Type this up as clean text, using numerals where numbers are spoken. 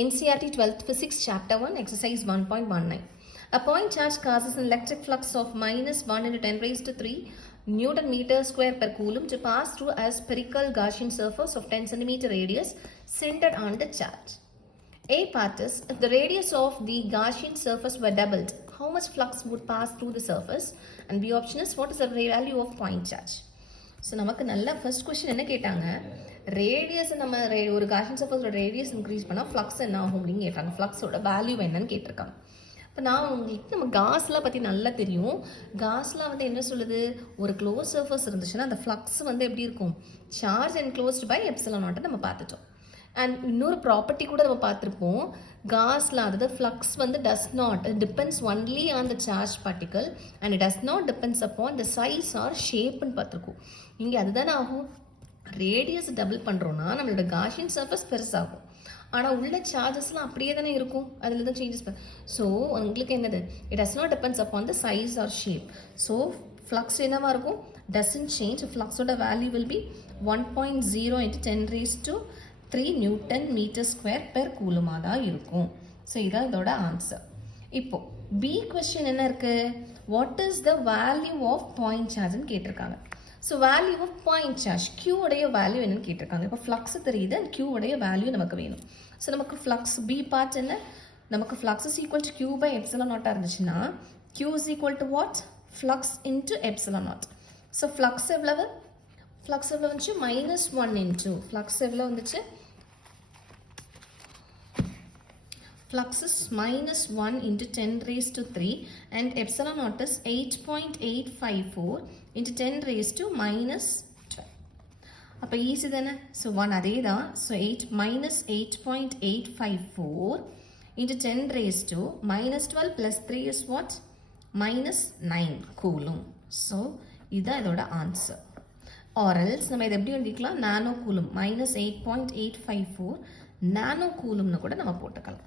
NCERT 12th Physics Chapter 1 Exercise 1.19. A point charge causes an electric flux of minus 1 into 10 raised to 3 Newton meter square per coulomb to pass through a spherical Gaussian surface of 10 centimeter radius centered on the charge. A part is, if the radius of the Gaussian surface were doubled, how much flux would pass through the surface? And B option is, what is the value of point charge? So நமக்கு நல்ல first question என்ன கேட்டாங்க, ரேடியஸை நம்ம ஒரு caution சர்ஃபஸோட radius increase பண்ணால் flux என்ன ஆகும் அப்படின்னு கேட்டாங்க. ஃப்ளக்ஸோட வேல்யூ என்னன்னு கேட்டிருக்காங்க. இப்போ நான் உங்களுக்கு நம்ம காஸ்லாம் பற்றி நல்லா தெரியும். காஸ்லாம் வந்து என்ன சொல்லுது, ஒரு க்ளோஸ் சர்ஃபஸ் இருந்துச்சுன்னா அந்த ஃப்ளக்ஸ் வந்து எப்படி இருக்கும், சார்ஜ் என்க்ளோஸ்டு பை எப்சிலான் நாட்டை நம்ம பார்த்துட்டோம். அண்ட் இன்னொரு ப்ராப்பர்ட்டி கூட நம்ம பார்த்துருப்போம், காஸ்லாம் அதாவது ஃப்ளக்ஸ் வந்து does not depends only on the charge particle and it does not depends upon the size or ஷேப்னு பார்த்துருக்கோம். இங்கே அதுதானே ஆகும், ரேடியஸ் டபுள் பண்ணுறோன்னா நம்மளோட காஷியன் சர்ஃபஸ் பெருசாகும், ஆனால் உள்ள சார்ஜஸ்லாம் அப்படியே தானே இருக்கும், அதில் தான் சேஞ்சஸ் ஸோ உங்களுக்கு என்னது, it does not depends upon the size or shape. So flux என்னவாக இருக்கும், டசன்ட் சேஞ்ச். ஃப்ளக்ஸோட value will be 1.0 into 10 raised to 3 newton metre square per கூலுமாக தான் இருக்கும். ஸோ இதான் இதோட ஆன்சர். இப்போ பி கொஸ்டின் என்ன இருக்கு, what is the value of point சார்ஜ்னு கேட்டிருக்காங்க. So value of point charge Q உடைய வேல்யூ என்னன்னு கேட்டிருக்காங்க. இப்போ ஃப்ளக்ஸ் தெரியுது அண்ட் Q உடைய வேல்யூ நமக்கு வேணும். ஸோ நமக்கு ஃப்ளக்ஸ் பி பார்ட் என்ன, நமக்கு flux is equal to Q by epsilon நாட்டாக இருந்துச்சுன்னா Q is equal to what, flux into epsilon nought. So flux எவ்வளவு, ஃப்ளக்ஸ் எவ்வளோ வந்துச்சு, -1 இன்ட்டு ஃப்ளக்ஸ் எவ்வளோ வந்துச்சு, flux is -1 into 10 raised to 3 and epsilon naught is 8.854 into 10 raised to -12. அப்போ easy தானே, so 1 அதே தான். So 8-8.854 into 10 raised to -12 plus 3 is what, -9 coulomb. So இதுதான் இதோட ஆன்சர். ஆர்எல்ஸ் நம்ம இதை எப்படி எழுதிக்கலாம், நானோ கூலும் -8.854 நானோ கூலும்னு கூட நம்ம போட்டுக்கலாம்.